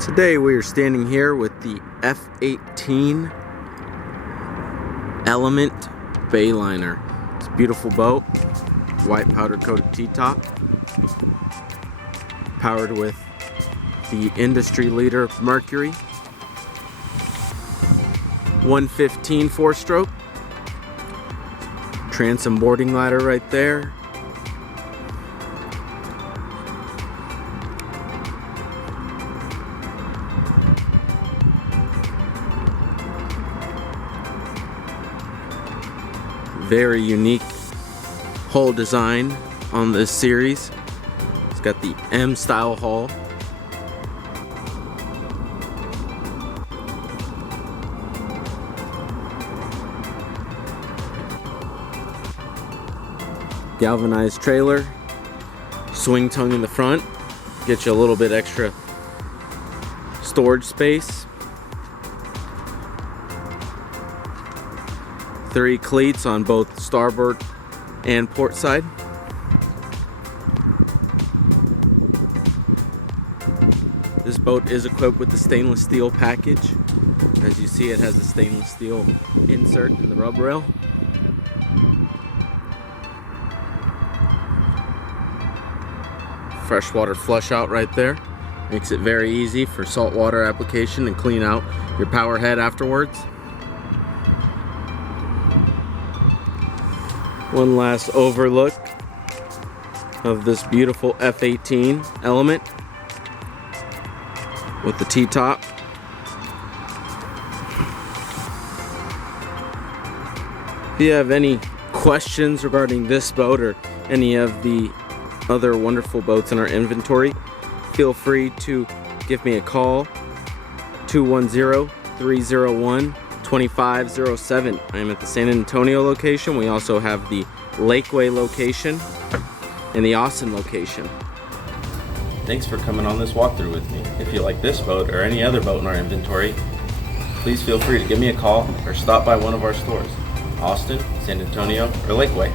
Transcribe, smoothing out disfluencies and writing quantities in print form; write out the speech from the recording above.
Today we are standing here with the F18 Element Bayliner. It's a beautiful boat, white powder coated T-top, powered with the industry leader Mercury, 115 4-stroke, transom boarding ladder right there. Very unique hull design on this series. It's got the M style hull. Galvanized trailer, swing tongue in the front, get you a little bit extra storage space. 3 cleats on both starboard and port side. This boat is equipped with the stainless steel package. As you see, it has a stainless steel insert in the rub rail. Freshwater flush out right there. Makes it very easy for saltwater application and clean out your power head afterwards. One last overlook of this beautiful F18 Element with the T-top. If you have any questions regarding this boat or any of the other wonderful boats in our inventory, feel free to give me a call, 210-301-2507. I am at the San Antonio location. We also have the Lakeway location and the Austin location. Thanks for coming on this walkthrough with me. If you like this boat or any other boat in our inventory, please feel free to give me a call or stop by one of our stores, Austin, San Antonio, or Lakeway.